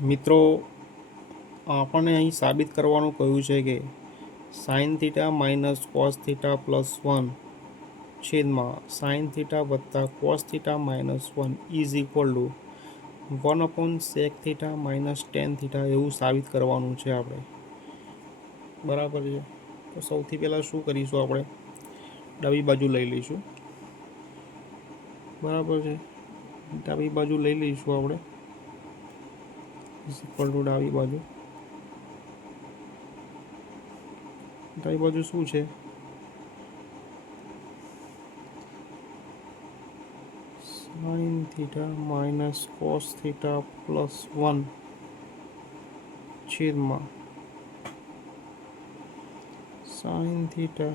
મિત્રો, આપણને અહીં સાબિત કરવાનું કહ્યું છે કે sine theta minus cos theta plus 1 છેદમાં સાઇન થીટા વત્તા cos theta minus 1 is equal two 1/sec theta minus tan theta એવું સાબિત કરવાનું છે આપણે. બરાબર છે. તો સૌથી પહેલાં શું કરીશું, આપણે ડાબી બાજુ લઈ લઈશું. બરાબર છે. ડાબી બાજુ લઈ લઈશું આપણે ઇઝ ઇક્વલ ટુ ડાબી બાજુ શું છે? Sine theta minus cos theta plus 1 છેદમાં સાઇન થીટા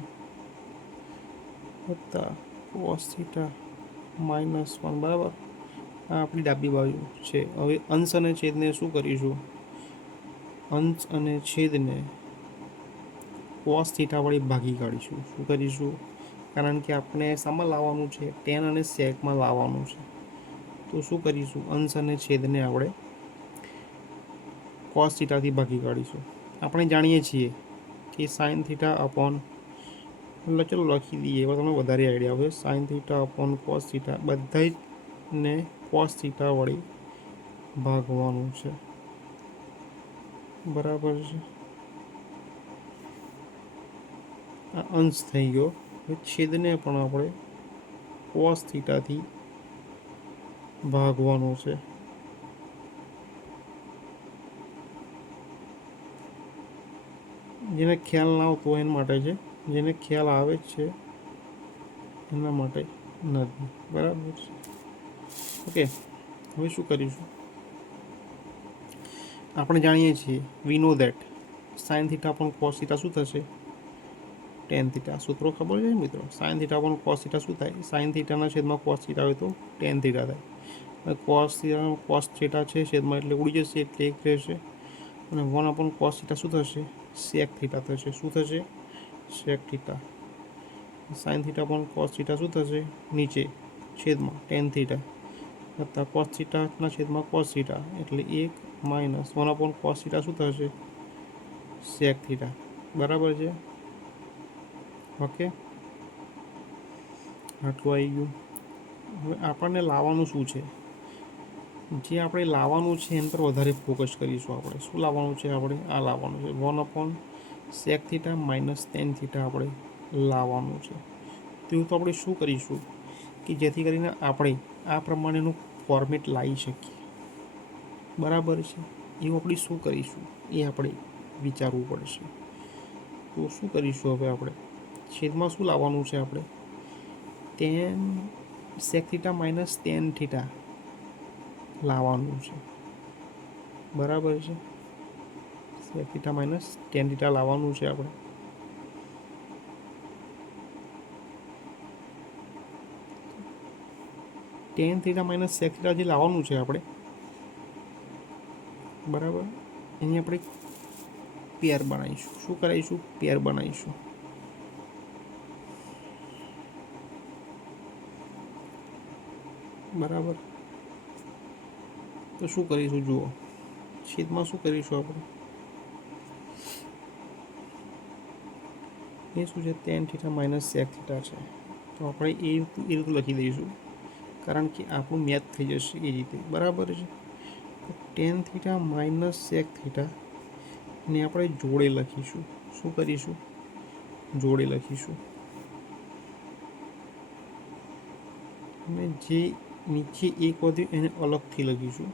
વત્તા કોસ થીટા માઇનસ 1. બરાબર. આ આપણી ડાબી બાજુ છે. હવે અંશ અને છેદને શું કરીશું? અંશ અને છેદને કોસ થીટા વડે ભાગી કાઢીશું. શું કરીશું? કારણ કે આપણે શામાં લાવવાનું છે? ટેન અને સેકમાં લાવવાનું છે. તો શું કરીશું? અંશ અને છેદને આપણે કોસ થીટાથી ભાગી કાઢીશું. આપણે જાણીએ છીએ કે સાઇન થીટા અપોન, ચલો લખી દઈએ, એવા તમને વધારે આઈડિયા આવે. Sine theta upon cos theta બધા જ ને કોસ થીટા વડે ભાગવાનું છે. બરાબર છે. આ અંશ થઈ ગયો. હવે છેદને પણ આપણે કોસ થીટાથી ભાગવાનો છે. જેને ખ્યાલ ના આવતો એના માટે છે, જેને ખ્યાલ આવે છે એના માટે નથી. બરાબર છે. ઓકે. હવે શું કરીશું? આપણે જાણીએ છીએ, વી નો ધેટ સાઇન થીટા પણ કોસ થીટા શું થશે? Tan theta. સૂત્રો ખબર છે મિત્રો? સાઇન થીટા પણ કોસ થીટા શું થાય? સાઇન થીટાના છેદમાં કોસ થીટા હોય તો ટેન થીટા થાય. કોસ થીટા છે છેદમાં એટલે ઉડી જશે, એટલે એક રહેશે. અને 1/cos થીટા શું થશે? સેક થીટા થશે. શું થશે? Sec theta. સાઇન થીટા પણ કોસ થીટા શું થશે? નીચે છેદમાં ટેન થીટા વત્તા કોસ થીટાના છેદમાં કોસ થીટા એટલે 1 માઇનસ 1/cos થીટા શું થશે? Sec theta. બરાબર છે. ઓકે, આટલું આવી ગયું. હવે આપણને લાવવાનું શું છે? જે આપણે લાવવાનું છે એના પર વધારે ફોકસ કરીશું. આપણે શું લાવવાનું છે? આપણે આ લાવવાનું છે 1/sec theta minus tan theta આપણે લાવવાનું છે. તેવું તો આપણે શું કરીશું કે જેથી કરીને આપણે આ પ્રમાણેનું ફોર્મેટ લાવી શકીએ. બરાબર છે. એવું આપણે શું કરીશું એ આપણે વિચારવું પડશે. તો શું કરીશું? હવે આપણે છેદમાં શું લાવવાનું છે? આપણે tan sec theta minus tan theta લાવવાનું છે. બરાબર છે. Sec theta minus tan theta લાવવાનું છે. આપણે tan theta minus sec theta જે લાવવાનું છે આપણે, બરાબર, એની આપણે પેર બનાવીશું. શું કરાવીશું? પેર બનાવીશું. બરાબર. તો શું કરીશું? જુઓ, છેદમાં શું કરીશું? આપણે એ શું છે? Tan theta minus sec theta છે. તો આપણે એ રીતે લખી દઈશું, કારણ કે આપણું મેચ થઈ જશે એ રીતે. બરાબર છે. તો tan theta minus sec theta ને આપણે જોડે લખીશું. શું કરીશું? જોડે લખીશું. અને જે નીચે એક વધ્યું એને અલગથી લખીશું.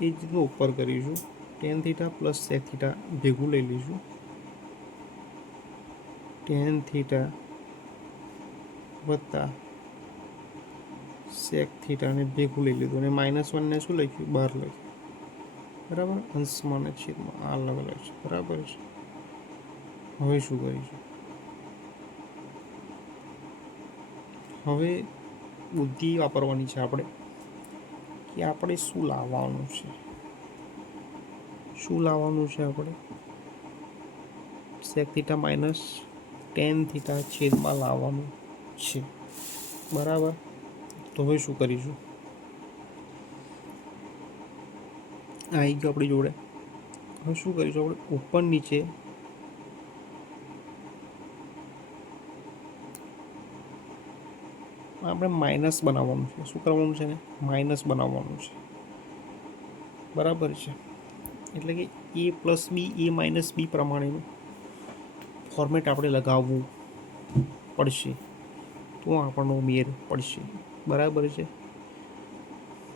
એ જ રીતનું ઉપર કરીશું. Tan theta plus sec theta ભેગું લઈ લઈશું. ટેન થીટા વત્તા સેક થીટાને ભેગું લઈ લીધું અને -1ને શું લખ્યું? બહાર લખ્યું. બરાબર. અંશમાં અને છેદમાં આ અલગ અલગ છે. બરાબર છે. હવે શું કરીશું? હવે બુદ્ધિ વાપરવાની છે આપણે કે આપણે શું લાવવાનું છે. શું લાવવાનું છે? આપણે sec theta minus tan theta છેદમાં લાવવાનું છે. બરાબર. તો હવે શું કરીશું? આવી ગયો આપણી જોડે. હવે શું કરીશું આપણે, ઉપર નીચે આપણે માઇનસ બનાવવાનું છે. શું કરવાનું છે ને, માઇનસ બનાવવાનું છે, બરાબર છે. એટલે કે એ પ્લસ બી, એ માઇનસ બી પ્રમાણેનું ફોર્મેટ આપણે લગાવવું પડશે, તો આપણનો મેર પડશે, બરાબર છે.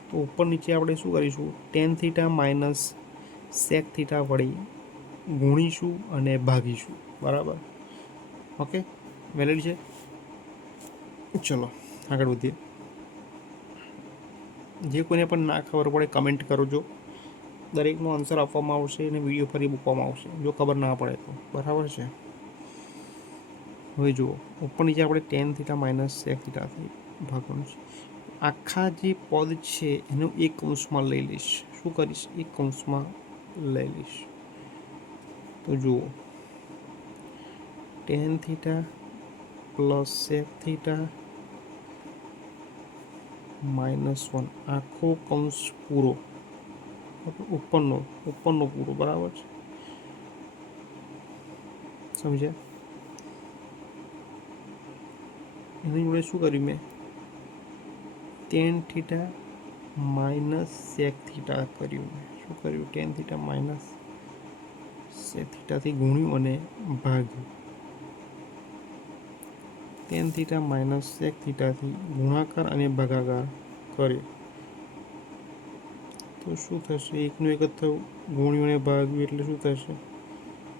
તો ઉપર નીચે આપણે શું કરીશું, tan theta minus sec theta વડે ગુણીશું અને ભાગીશું, બરાબર. ઓકે, વેલિડ છે. ચલો આગળ વધીએ. જે કોઈને પણ ના ખબર પડે કમેન્ટ કરજો, દરેકનો આન્સર આપવામાં આવશે અને વિડીયો ફરી મૂકવામાં આવશે જો ખબર ના પડે તો, બરાબર છે. હવે જુઓ, ઉપર નીચે આપણે ટેન થીટા માઇનસ સેક થીટાથી ભાગવાનું છે. આખા જે પદ છે એનું એક કૌંસમાં લઈ લઈશ. શું કરીશ, એક કૌંસમાં લઈ લઈશ. તો જુઓ, tan theta plus sec theta -1 આખો કૌંસ પૂરો, ઉપરનો પૂરો, બરાબર છે, સમજ્યા. એની જોડે શું કર્યું મેં, tan theta minus sec theta કર્યું. શું કર્યું, ટેન થીટા માઇનસ સેક થીટાથી ગુણ્યું અને ભાગ્યું. ટેન થીટા માઇનસ સેક થીટાથી ગુણાકાર અને ભાગાકાર કર્યો તો શું થશે, એકનું એક જ થયું, ગુણ્યું અને ભાગ્યું એટલે શું થશે,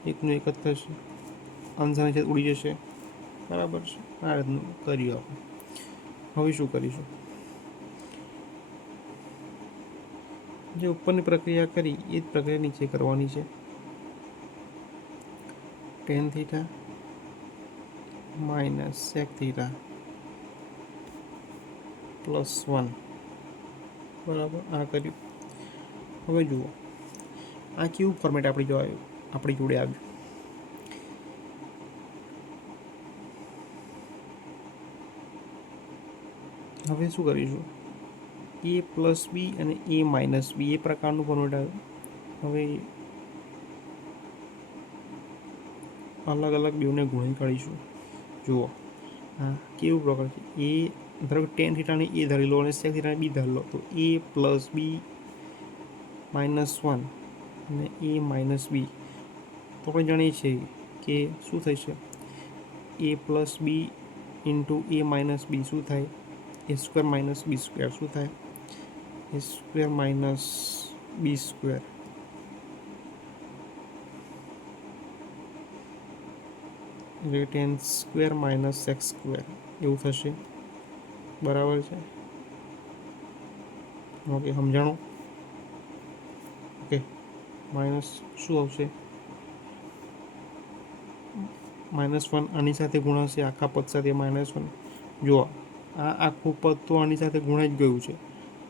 એકનું એક જ થશે, અંશ નીચે ઉડી જશે, બરાબર છે. આ રીતનું કર્યું આપણે. હવે શું કરીશું, જે ઉપરની પ્રક્રિયા કરી એ જ પ્રક્રિયા નીચે કરવાની છે. Tan theta minus sec theta +1, બરાબર, આ કર્યું. હવે જુઓ, આ કેવું ફોર્મેટ આપણી જોડે આવ્યું. હવે શું કરીશું, એ પ્લસ બી અને એ માઇનસ બી એ પ્રકારનું ફોર્મેટ આવ્યું. હવે અલગ અલગ બેને ગુણી કાઢીશું. જુઓ, હા કેવું પ્રકાર છે, એ ધારો કે ટેન થીટાને એ ધારી લો અને સેક થીટાને બી ધારી લો, તો એ પ્લસ બી -1 અને એ માઇનસ બી. તો આપણે જાણીએ છીએ કે શું થશે, a plus b into a minus b શું થાય, a square minus b square શું થાય, a square minus b square. એટલે tan square minus sec square એવું થશે, બરાબર છે. ઓકે, સમજાણું. ઓકે, માઇનસ શું આવશે, -1 આની સાથે ગુણાશે, આખા પદ સાથે -1. જુઓ, આ આખું પદ તો આની સાથે ગુણાઈ જ ગયું છે,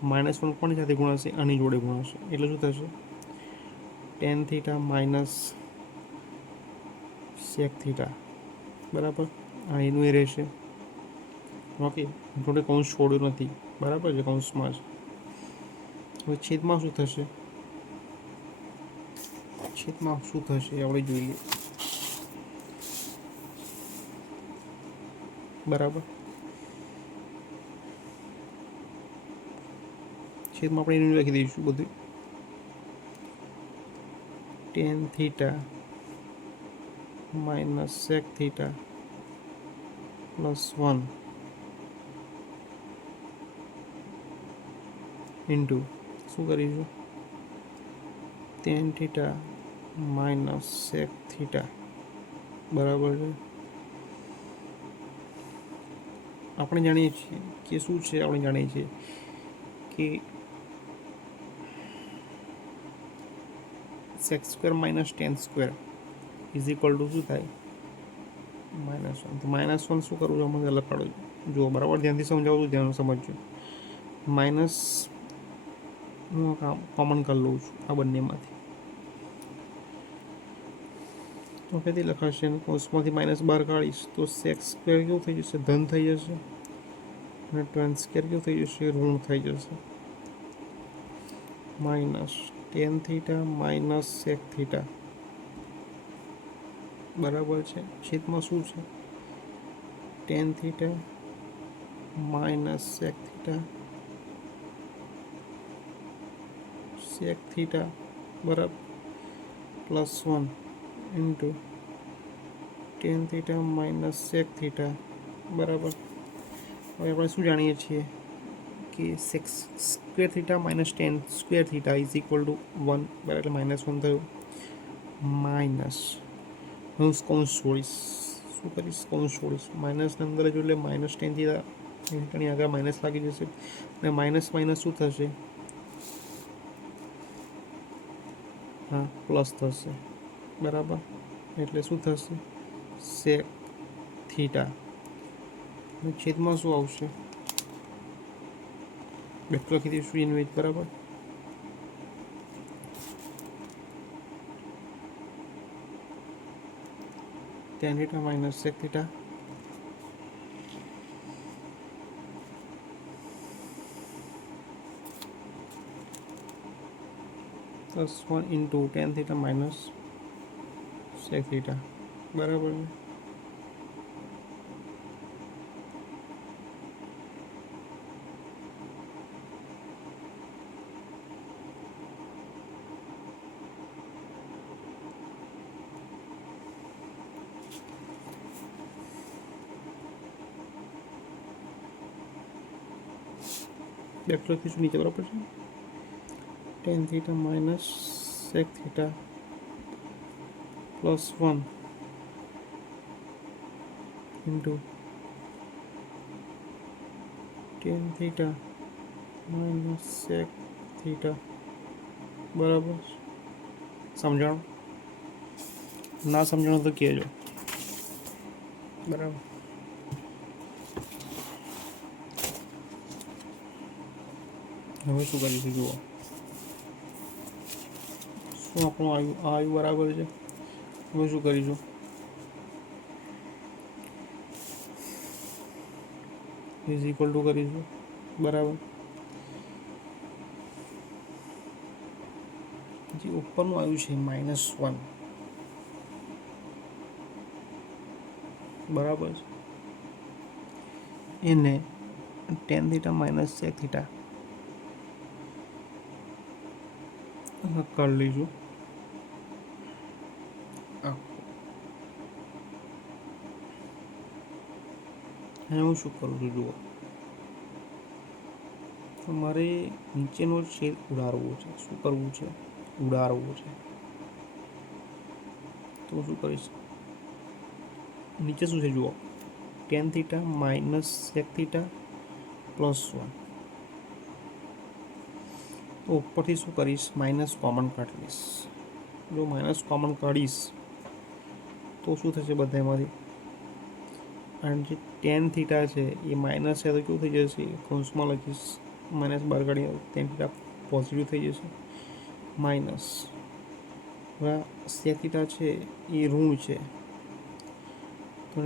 -1 કોની સાથે ગુણાશે, આની જોડે ગુણાશે, એટલે શું થશે, tan theta minus sec theta, બરાબર. આ એનું એ રહેશે. ઓકે, જોડે કૌંસ છોડ્યું નથી, બરાબર છે, કૌંસમાં જ. હવે છેદમાં શું થશે, આપણે જોઈએ, બરાબર. છેદમાં આપણે એનું લખી દઈશું બધું, tan theta minus sec theta +1 into શું કરીશું, tan theta minus sec theta, બરાબર છે. આપણે જાણીએ છીએ કે શું છે, આપણે જાણીએ છીએ કે sec square minus tan square is equal to શું થાય, -1. તો -1 શું કરવું, આપણે અલગ કાઢવું. જુઓ, બરાબર, ધ્યાનથી સમજાવું છું, ધ્યાન સમજજો. માઇનસ હું કોમન કરી લઉં છું આ બંનેમાંથી, તો કઈથી લખાશે, કૌંસમાંથી માઇનસ બહાર કાઢીશ તો સેક સ્ક્વેર કેવું થઈ જશે, ધન થઈ જશે, અને ટેન સ્ક્વેર કેવું થઈ જશે, ઋણ થઈ જશે, minus tan theta minus sec theta બરાબર છે. છેદમાં શું છે? Tan theta minus sec theta બરાબર plus 1 into tan theta minus sec theta બરાબર. હવે આપણે શું જાણીએ છીએ કે sec square theta minus tan square theta is equal to 1 બરાબર, એટલે -1 થયું. માઇનસ હું કૌંસ છોડીશ. શું કરીશ? કૌંસ છોડીશ. માઇનસની અંદર જો એટલે માઇનસ ટેન થીટા એની આગળ માઇનસ લાગી જશે અને માઇનસ માઇનસ શું થશે? હા, પ્લસ થશે બરાબર. એટલે શું થશે? સેક થીટા છેદમાં શું આવશે? બેઠું લખી દઈશું ઇન્વેજ બરાબર. Tan theta minus sec theta plus 1 into tan theta minus sec theta બરાબર ને. બેઠું લખીશું નીચે બરાબર છે. Tan theta minus sec theta plus 1 into tan theta minus sec theta બરાબર. સમજાણું? ના સમજાણું તો કહેજો બરાબર. હવે શું કરીશું જુઓ. શું આપણું આવ્યું બરાબર છે. હવે શું કરીશું? ઇઝ ઇક્વલ ટુ કરીશું બરાબર. જે ઉપરનું આવ્યું છે -1 બરાબર છે, એને tan theta minus sec theta કરી લઈશું. હવે હું શું કરું છું જુઓ. મારે નીચેનો છેદ ઉડાડવો છે. શું કરવું છે? ઉડાડવું છે. તો શું કરીશ? નીચે શું છે જુઓ. Tan theta minus sec theta plus 1. તો ઉપરથી શું કરીશ? માઇનસ કોમન કાઢી લઈશ. જો માઇનસ કોમન કાઢીશ તો શું થશે? બધામાંથી અને જે ટેન થીટા છે એ માઇનસ છે તો કેવું થઈ જશે? કૌંસમાં લખીશ માઇનસ બહાર કાઢી. ટેન થીટા પોઝિટિવ થઈ જશે માઇનસ. હવે સેક થીટા છે એ ઋણ છે તો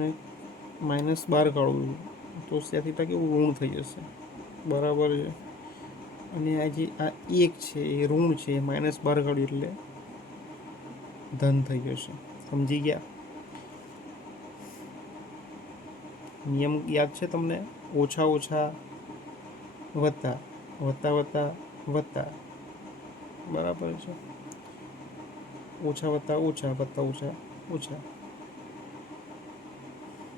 માઇનસ બહાર કાઢવું તો સેક થીટા કેવું? ઋણ થઈ જશે બરાબર છે. અને આ જે આ એક છે એ ઋણ છે, માઇનસ બહાર કાઢ્યું એટલે ધન થઈ જશે. સમજી ગયા? નિયમ યાદ છે તમને? ઓછા ઓછા વત્તા વત્તા વત્તા વત્તા બરાબર છે. ઓછા વત્તા ઓછા વત્તા ઓછા ઓછા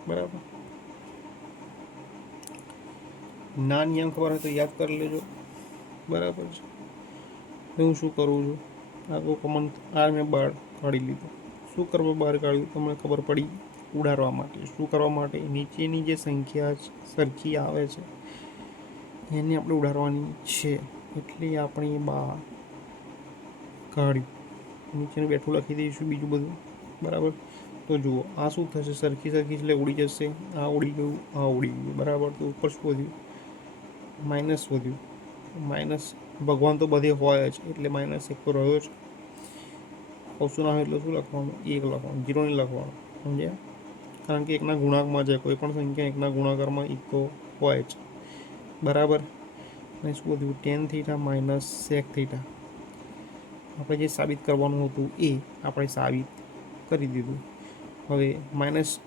બરાબર. ના નિયમ ખબર હોય તો યાદ કરી લેજો બરાબર છે. હું શું કરું છું? આખો કોમન આ મેં બહાર કાઢી લીધું. શું કરવા બહાર કાઢ્યું? તમને ખબર પડી? ઉડાડવા માટે. શું કરવા માટે? નીચેની જે સંખ્યા સરખી આવે છે એને આપણે ઉડાડવાની છે એટલે આપણે બહાર કાઢ્યું. નીચેનું બેઠું લખી દઈશું બીજું બધું બરાબર. તો જુઓ આ શું થશે? સરખી સરખી એટલે ઉડી જશે. આ ઉડી ગયું, આ ઉડી ગયું બરાબર. તો ઉપર શું વધ્યું? માઇનસ વધ્યું. માઇનસ ભગવાન તો બધે હોય જ એટલે માઇનસ એક તો રહ્યો જ. કશું ના હોય એટલે શું લખવાનું? 1 લખવાનું, 0 નહીં લખવાનું. સમજ્યા? કારણ કે એકના ગુણાંકમાં છે. કોઈ પણ સંખ્યા એકના ગુણાકારમાં 1 તો હોય જ બરાબર. અને શું વધ્યું? Tan theta minus sec theta આપણે જે સાબિત કરવાનું હતું એ આપણે સાબિત કરી દીધું. હવે માઇનસ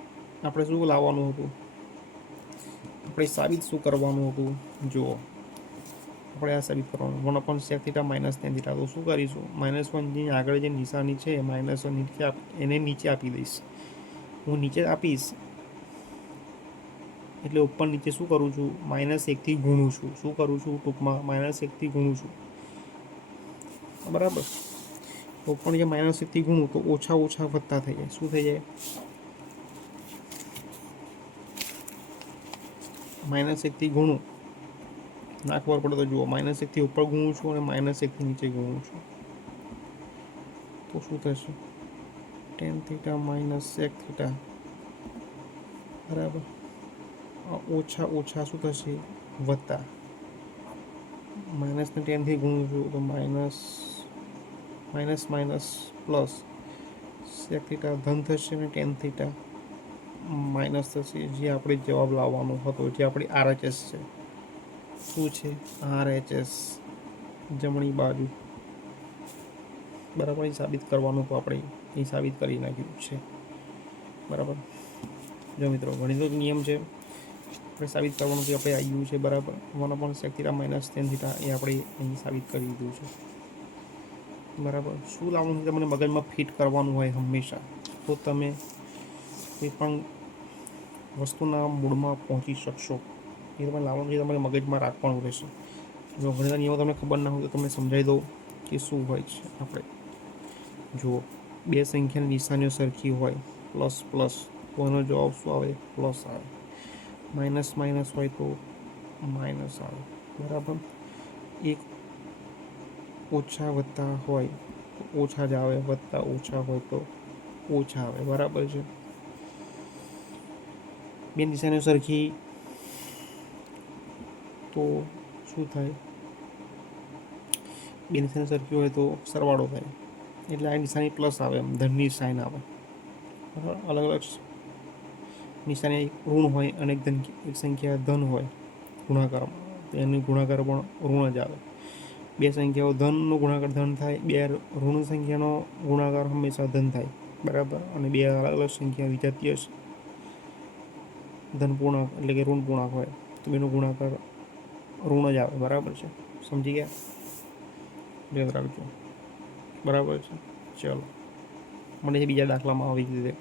આપણે શું લાવવાનું હતું, આપણે સાબિત શું કરવાનું હતું, જુઓ આપણે આ સાબિત કરવાનું 1 sec θ માઇનસ tan θ. તો શું કરીશું, -1 ની આગળ જે નિશાની છે માઇનસ એને નીચે આપી દઈશ. હું નીચે આપીશ એટલે ઉપર નીચે શું કરું છું, -1થી ગુણું છું. શું કરું છું, ટૂંકમાં -1થી ગુણું છું, બરાબર. ઉપર જે -1થી ગુણું તો ઓછા ઓછા વધતા થઈ જાય. શું થઈ જાય, -1થી ગુણું ના ખબર પડે તો જુઓ, -1થી ઉપર ગુણું છું અને -1થી નીચે ગુણું છું તો શું થશે, tan θ માઇનસ sec θ, બરાબર. ઓછા ઓછા શું થશે, વધતા. માઇનસને ટેનથી ગુણું છું તો minus minus minus plus, sec θ ધન થશે અને tan θ માઇનસ થશે. જે આપણે જવાબ લાવવાનો હતો, જે આપણી RHS છે. શું છે, RHS જમણી બાજુ, બરાબર. એ સાબિત કરવાનું તો આપણે એ સાબિત કરી નાખ્યું છે, બરાબર. જો મિત્રો ગણિતનો નિયમ છે, આપણે સાબિત કરવાનું કે આપણે આવ્યું છે, બરાબર. 1 sec θ માઇનસ tan θ એ આપણે અહીં સાબિત કરી દીધું છે, બરાબર. શું લાવવાનું છે, તમને મગજમાં ફિટ કરવાનું હોય હંમેશા, તો તમે કોઈ પણ વસ્તુના મૂળમાં પહોંચી શકશો. એ તમે લાવવાનું છે, તમારે મગજમાં રાખવાનું રહેશે. જો ગણિતના નિયમો તમને ખબર ના હોય તો તમને સમજાવી દઉં કે શું હોય છે. આપણે જુઓ, બે સંખ્યાની નિશાનીઓ સરખી હોય, પ્લસ પ્લસ, તો એનો જવાબ શું આવે, પ્લસ આવે. માઇનસ માઇનસ હોય તો માઇનસ આવે, બરાબર. એક ઓછા વત્તા હોય તો ઓછા જ આવે, વત્તા ઓછા હોય તો ઓછા આવે, બરાબર છે. બે નિશાનીઓ સરખી તો શું થાય, બે નિશાની સરખી હોય તો સરવાળો થાય, એટલે આ નિશાની પ્લસ આવે, એમ ધનની સાઇન આવે, બરાબર. અલગ અલગ નિશાની ઋણ હોય અને એક સંખ્યા ધન હોય ગુણાકારમાં, તો એની ગુણાકાર પણ ઋણ જ આવે. બે સંખ્યાઓ ધનનો ગુણાકાર ધન થાય, બે ઋણ સંખ્યાનો ગુણાકાર હંમેશા ધન થાય, બરાબર. અને બે અલગ અલગ સંખ્યા વિજાતીય ધન પૂર્ણાંક એટલે કે ઋણ પૂર્ણાંક હોય તો બેનો ગુણાકાર ઋણ જ આવે, બરાબર છે. સમજી ગયા, યાદ રાખજો, બરાબર છે. ચલો, મને બીજા દાખલામાં આવી રીતે